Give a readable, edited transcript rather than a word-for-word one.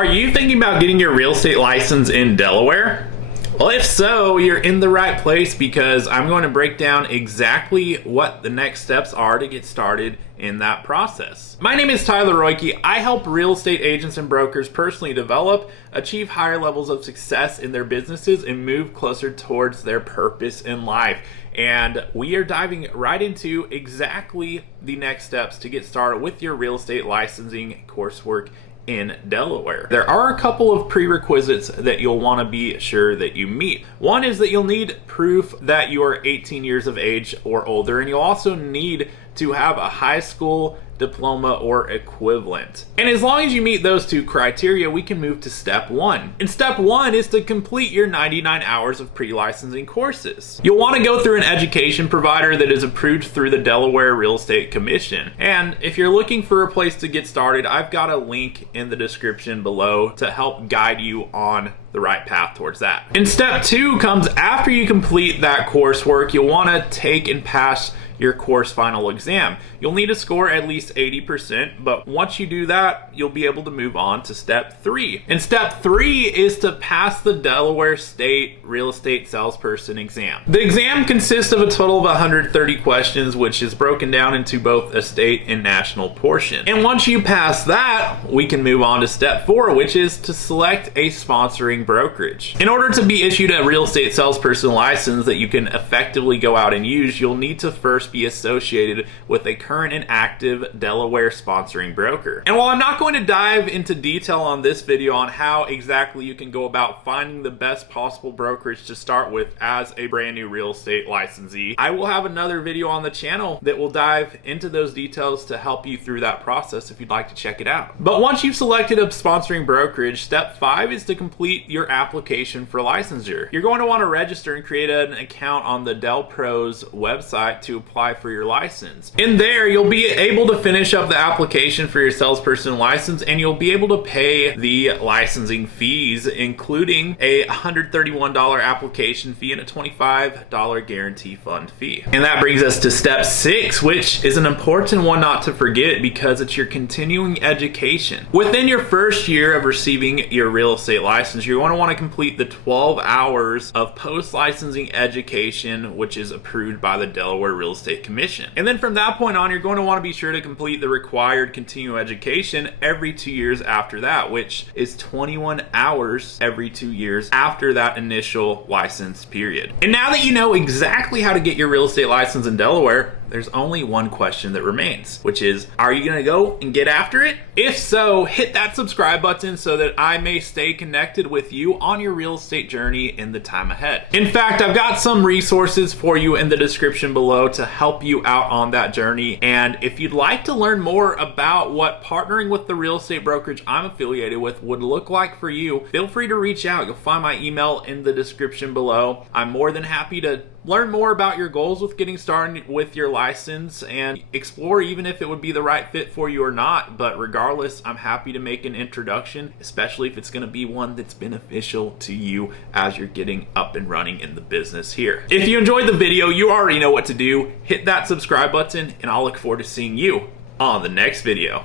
Are you thinking about getting your real estate license in Delaware? Well, if so, you're in the right place because I'm going to break down exactly what the next steps are to get started in that process. My name is Tyler Roicki. I help real estate agents and brokers personally develop, achieve higher levels of success in their businesses, and move closer towards their purpose in life. And we are diving right into exactly the next steps to get started with your real estate licensing coursework in Delaware. There are a couple of prerequisites that you'll want to be sure that you meet. One is that you'll need proof that you are 18 years of age or older, and you'll also need to have a high school diploma or equivalent. And as long as you meet those two criteria, we can move to step one. And step one is to complete your 99 hours of pre-licensing courses. You'll want to go through an education provider that is approved through the Delaware Real Estate Commission. And if you're looking for a place to get started, I've got a link in the description below to help guide you on the right path towards that. And step two comes after you complete that coursework. You'll want to take and pass your course final exam. You'll need to score at least 80%, but once you do that, you'll be able to move on to step three. And step three is to pass the Delaware State Real Estate Salesperson exam. The exam consists of a total of 130 questions, which is broken down into both a state and national portion. And once you pass that, we can move on to step four, which is to select a sponsoring brokerage. In order to be issued a real estate salesperson license that you can effectively go out and use, you'll need to first be associated with a current and active Delaware sponsoring broker. And while I'm not going to dive into detail on this video on how exactly you can go about finding the best possible brokerage to start with as a brand new real estate licensee, I will have another video on the channel that will dive into those details to help you through that process if you'd like to check it out. But once you've selected a sponsoring brokerage, step five is to complete your application for licensure. You're going to want to register and create an account on the DelPro's website to apply for your license. In there, you'll be able to finish up the application for your salesperson license, and you'll be able to pay the licensing fees, including a $131 application fee and a $25 guarantee fund fee. And that brings us to step six, which is an important one not to forget because it's your continuing education. Within your first year of receiving your real estate license, you're going to want to complete the 12 hours of post-licensing education, which is approved by the Delaware Real Estate Commission. And then from that point on, you're going to want to be sure to complete the required continuing education every 2 years after that, which is 21 hours every 2 years after that initial license period. And now that you know exactly how to get your real estate license in Delaware, there's only one question that remains, which is, are you gonna go and get after it? If so, hit that subscribe button so that I may stay connected with you on your real estate journey in the time ahead. In fact, I've got some resources for you in the description below to help you out on that journey. And if you'd like to learn more about what partnering with the real estate brokerage I'm affiliated with would look like for you, feel free to reach out. You'll find my email in the description below. I'm more than happy to learn more about your goals with getting started with your license and explore even if it would be the right fit for you or not. But regardless, I'm happy to make an introduction, especially if it's going to be one that's beneficial to you as you're getting up and running in the business here. If you enjoyed the video, you already know what to do. Hit that subscribe button, and I'll look forward to seeing you on the next video.